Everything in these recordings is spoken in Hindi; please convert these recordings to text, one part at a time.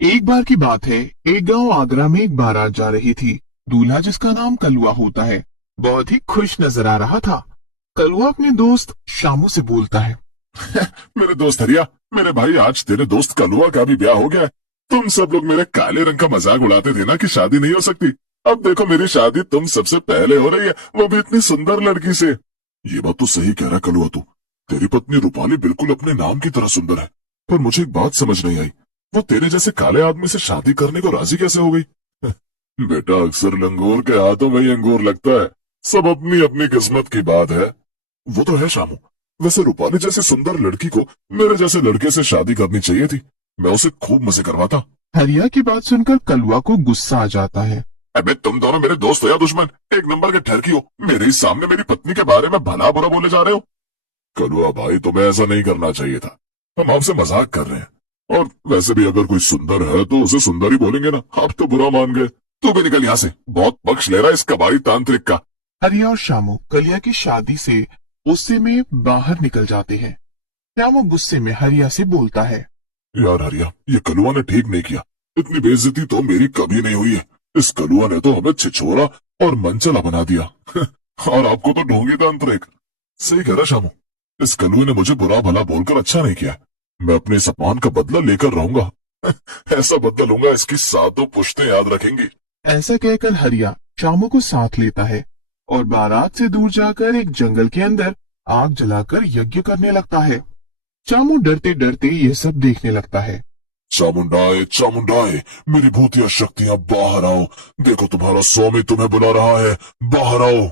एक बार की बात है, एक गांव आगरा में एक बारात जा रही थी। दूल्हा, जिसका नाम कलुआ होता है, बहुत ही खुश नजर आ रहा था। कलुआ अपने दोस्त शामू से बोलता है। मेरे दोस्त हरिया, मेरे भाई, आज तेरे दोस्त कलुआ का भी ब्याह हो गया है। तुम सब लोग मेरे काले रंग का मजाक उड़ाते थे ना कि शादी नहीं हो सकती। अब देखो मेरी शादी तुम सबसे पहले हो रही है, वो भी इतनी सुंदर लड़की से। ये बात तो सही कह रहा कलुआ तू। तेरी पत्नी रूपाली बिल्कुल अपने नाम की तरह सुंदर है। पर मुझे एक बात समझ नहीं आई, वो तेरे जैसे काले आदमी से शादी करने को राजी कैसे हो गई? बेटा, अक्सर लंगूर के हाथों में ही अंगूर लगता है। सब अपनी अपनी किस्मत की बात है। वो तो है शामू। वैसे रूपाली जैसी सुंदर लड़की को मेरे जैसे लड़के से शादी करनी चाहिए थी। मैं उसे खूब मजे करवाता। हरिया की बात सुनकर कलुआ को गुस्सा आ जाता है। अबे तुम दोनों मेरे दोस्त हो या दुश्मन? एक नंबर के ठरकी हो। मेरे ही सामने मेरी पत्नी के बारे में भला बुरा बोले जा रहे हो। कलुआ भाई, तुम्हें ऐसा नहीं करना चाहिए था। हम आपसे मजाक कर रहे हैं। और वैसे भी अगर कोई सुंदर है तो उसे सुंदर ही बोलेंगे ना। आप तो बुरा मान गए। तू भी निकल यहाँ से, बहुत पक्ष ले रहा है इस कबाड़ी तांत्रिक का। हरिया और शामू कलिया की शादी से गुस्से में बाहर निकल जाते हैं। शामू गुस्से में हरिया से बोलता है। यार हरिया, ये कलुआ ने ठीक नहीं किया। इतनी बेइज्जती तो मेरी कभी नहीं हुई है। इस कलुआ ने तो हमें छिछोरा और मनचला बना दिया। और आपको तो ढोंगी तांत्रिक। सही कह रहा शामू। इस कलुए ने मुझे बुरा भला बोलकर अच्छा नहीं किया। मैं अपने इस अपमान का बदला लेकर रहूंगा। ऐसा बदला लूंगा, इसकी सातों पुश्तें याद रखेंगी। ऐसा कहकर हरिया शामू को साथ लेता है और बारात से दूर जाकर एक जंगल के अंदर आग जलाकर यज्ञ करने लगता है। शामू डरते डरते ये सब देखने लगता है। चामुंडाए चामुंडाए, मेरी भूतिया शक्तियां बाहर आओ। देखो तुम्हारा स्वामी तुम्हें बुला रहा है, बाहर आओ।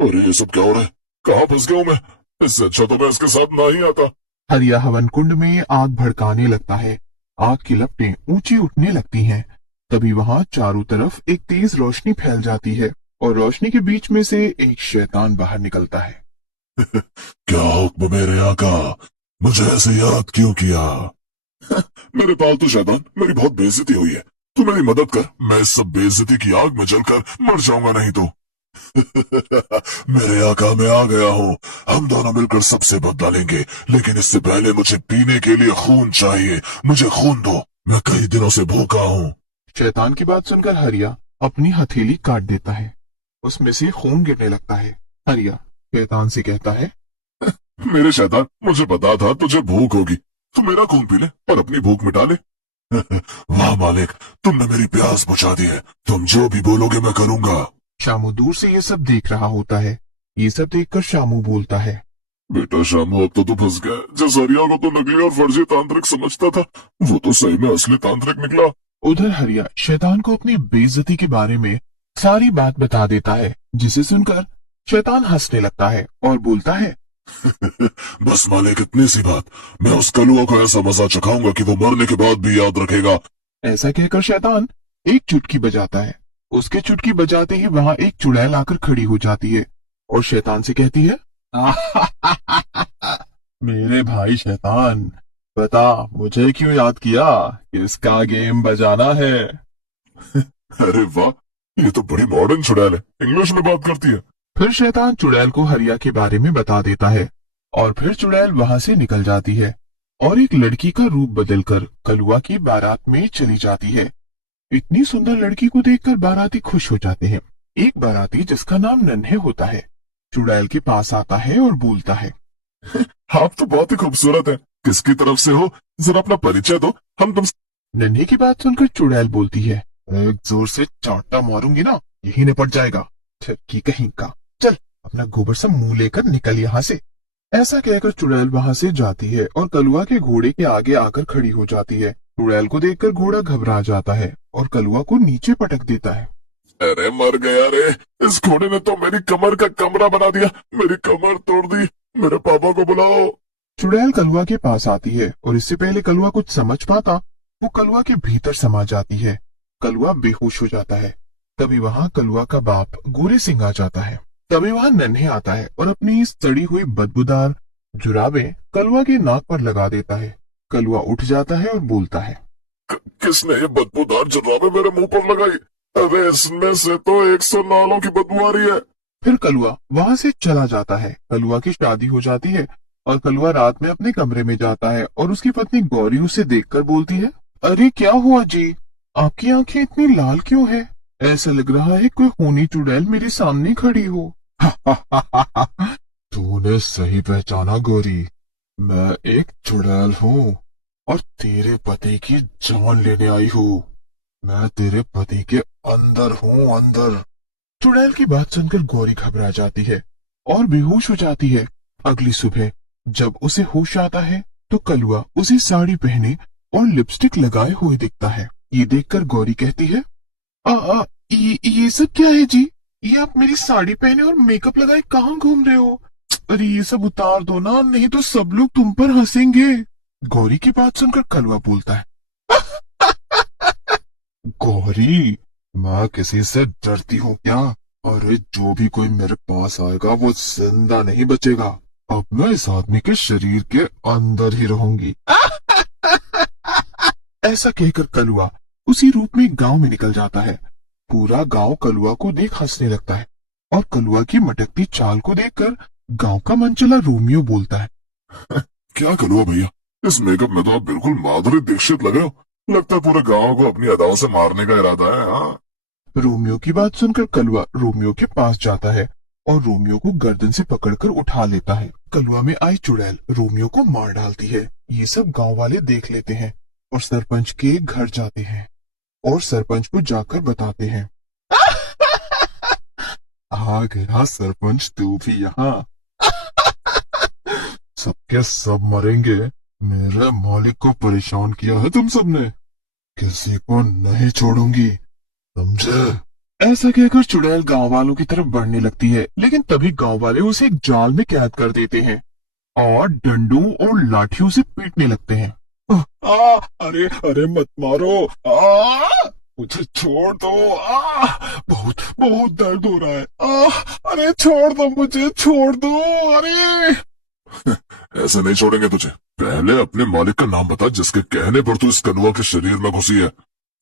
अरे ये सब क्या हो रहा है? कहाँ फंस गया हूं मैं? इससे अच्छा तो मैं इसके साथ ना ही आता। हरिया हवन कुंड में आग भड़काने लगता है। आग की लपटें ऊंची उठने लगती हैं। तभी वहां चारों तरफ एक तेज रोशनी फैल जाती है और रोशनी के बीच में से एक शैतान बाहर निकलता है। क्या हुक्म मेरे आका? मुझे ऐसे याद क्यों किया? मेरे पालतू शैतान, मेरी बहुत बेइज्जती हुई है। तू मेरी मदद कर, मैं इस सब बेइज्जती की आग में जलकर मर जाऊंगा नहीं तो। मेरे आका, मैं आ गया हूँ। हम दोनों मिलकर सबसे बदला लेंगे, लेकिन इससे पहले मुझे पीने के लिए खून चाहिए। मुझे खून दो, मैं कई दिनों से भूखा हूँ। शैतान की बात सुनकर हरिया अपनी हथेली काट देता है। उसमें से खून गिरने लगता है। हरिया शैतान से कहता है। मेरे शैतान, मुझे पता था तुझे भूख होगी। तू मेरा खून पी ले और अपनी भूख मिटा ले। वाह मालिक, तुमने मेरी प्यास बुझा दी है। तुम जो भी बोलोगे मैं करूंगा। शामू दूर से ये सब देख रहा होता है। ये सब देखकर शामू बोलता है। बेटा शामू, अब तो तू फंस गया। जिस हरिया को तो नकली और फर्जी तांत्रिक समझता था, वो तो सही में असली तांत्रिक निकला। उधर हरिया शैतान को अपनी बेइज्जती के बारे में सारी बात बता देता है, जिसे सुनकर शैतान हंसने लगता है और बोलता है। बस मालिक, इतनी सी बात। मैं उस कलुआ को ऐसा मजा चखाऊंगा कि वो मरने के बाद भी याद रखेगा। ऐसा कहकर शैतान एक चुटकी बजाता है। उसके चुटकी बजाते ही वहां एक चुड़ैल आकर खड़ी हो जाती है और शैतान से कहती है। मेरे भाई शैतान, बता मुझे क्यों याद किया? किसका गेम बजाना है? अरे वाह, ये तो बड़ी मॉडर्न चुड़ैल है, इंग्लिश में बात करती है। फिर शैतान चुड़ैल को हरिया के बारे में बता देता है और फिर चुड़ैल वहां से निकल जाती है और एक लड़की का रूप बदलकर कलुआ की बारात में चली जाती है। इतनी सुंदर लड़की को देखकर बाराती खुश हो जाते हैं। एक बाराती, जिसका नाम नन्हे होता है, चुड़ैल के पास आता है और बोलता है। आप तो बहुत ही खूबसूरत है। किसकी तरफ से हो? जरा अपना परिचय दो, हम तुम। नन्हे की बात सुनकर चुड़ैल बोलती है। एक जोर से चांटा मारूंगी ना, यही निपट जाएगा। ठरकी कहीं का, चल अपना गोबर सा मुंह लेकर निकल यहाँ से। ऐसा कहकर चुड़ैल वहां से जाती है और कलुआ के घोड़े के आगे आकर खड़ी हो जाती है। चुड़ैल को देखकर घोड़ा घबरा जाता है और कलुआ को नीचे पटक देता है। अरे मर गया रे, इस घोड़े ने तो मेरी कमर का कमरा बना दिया। मेरी कमर तोड़ दी। मेरे पापा को बुलाओ। चुड़ैल कलुआ के पास आती है और इससे पहले कलुआ कुछ समझ पाता, वो कलुआ के भीतर समा जाती है। कलुआ बेहोश हो जाता है। तभी वहां कलुआ का बाप गोरे सिंह आ जाता है। तभी वहां नन्हे आता है और अपनी सड़ी हुई बदबूदार जुराबें कलुआ की नाक पर लगा देता है। कलुआ उठ जाता है और बोलता है। किसने ये बदबूदार जुराबें मेरे मुंह पर लगाई? अरे इसमें से तो 100 नालों की बदबू आ रही है। फिर कलुआ वहां से चला जाता है। कलुआ की शादी हो जाती है और कलुआ रात में अपने कमरे में जाता है और उसकी पत्नी गौरी उसे देखकर बोलती है। अरे क्या हुआ जी? आपकी आंखें इतनी लाल क्यों है? ऐसा लग रहा है कोई खूनी चुड़ैल मेरे सामने खड़ी हो। तूने सही पहचाना गोरी। मैं एक चुड़ैल हूँ और तेरे पति की जान लेने आई हूँ। मैं तेरे पति के अंदर हूँ, अंदर। चुड़ैल की बात सुनकर गौरी घबरा जाती है और बेहोश हो जाती है। अगली सुबह जब उसे होश आता है तो कलुआ उसे साड़ी पहने और लिपस्टिक लगाए हुए दिखता है। ये देखकर गौरी कहती है, ये सब क्या है जी? ये आप मेरी साड़ी पहने और मेकअप लगाए कहाँ घूम रहे हो? अरे ये सब उतार दो ना, नहीं तो सब लोग तुम पर हंसेंगे। गौरी की बात सुनकर कलुआ बोलता है, गौरी, मैं किसी से डरती हूँ क्या? अरे जो भी कोई मेरे पास आएगा वो जिंदा नहीं बचेगा। अब मैं इस आदमी के शरीर के अंदर ही रहूंगी। ऐसा कहकर कलुआ उसी रूप में गांव में निकल जाता है। पूरा गांव कलुआ को देख हंसने लगता है और कलुआ की मटकती चाल को देखकर गांव का मनचला रोमियो बोलता है, क्या कलुआ भैया, इस मेकअप में तो आप बिल्कुल माधुरी दीक्षित लग रहे हो। लगता है पूरे गांव को अपनी अदाओं से मारने का इरादा है। हाँ, रोमियो की बात सुनकर कलुआ रोमियो के पास जाता है और रोमियो को गर्दन से पकड़कर उठा लेता है। कलुआ में आई चुड़ैल रोमियो को मार डालती है। ये सब गांव वाले देख लेते हैं और सरपंच के घर जाते हैं और सरपंच को जाकर बताते हैं। आ गया सरपंच, तू भी यहाँ। सबके सब मरेंगे। मेरे मालिक को परेशान किया है तुम सबने, किसी को नहीं छोड़ूंगी, समझे? ऐसा कहकर चुड़ैल गांव वालों की तरफ बढ़ने लगती है, लेकिन तभी गांव वाले उसे एक जाल में कैद कर देते हैं और डंडों और लाठियों से पीटने लगते हैं। अरे अरे मत मारो, मुझे छोड़ दो, बहुत बहुत दर्द हो रहा है, अरे छोड़ दो, मुझे छोड़ दो, अरे। ऐसे नहीं छोड़ेंगे तुझे। पहले अपने मालिक का नाम बता जिसके कहने पर तू इस कनुआ के शरीर में घुसी है।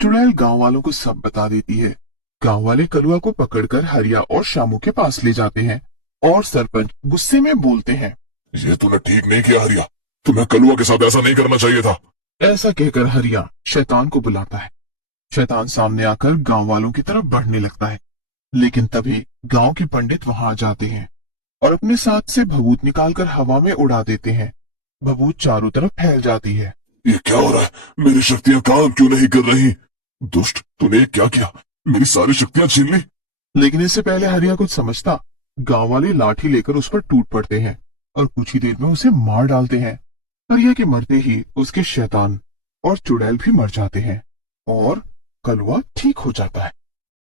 चुड़ैल गांव वालों को सब बता देती है। गांव वाले कलुआ को पकड़कर हरिया और शामू के पास ले जाते हैं और सरपंच गुस्से में बोलते हैं, ये तूने ठीक नहीं किया हरिया, तुम्हें कलुआ के साथ ऐसा नहीं करना चाहिए था। ऐसा कहकर हरिया शैतान को बुलाता है। शैतान सामने आकर गांव वालों की तरफ बढ़ने लगता है, लेकिन तभी गांव के पंडित वहां आ जाते हैं और अपने साथ से भभूत निकालकर हवा में उड़ा देते हैं। भभूत चारों तरफ फैल जाती है। ये क्या हो रहा है? मेरी शक्तियां काम क्यों नहीं कर रही? दुष्ट, तूने ये क्या किया? मेरी सारी शक्तियां छीन ली। लेकिन इससे पहले हरिया कुछ समझता, गांव वाले लाठी लेकर उस पर टूट पड़ते हैं और कुछ ही देर में उसे मार डालते हैं। हरिया के मरते ही उसके शैतान और चुड़ैल भी मर जाते हैं और कलुआ ठीक हो जाता है।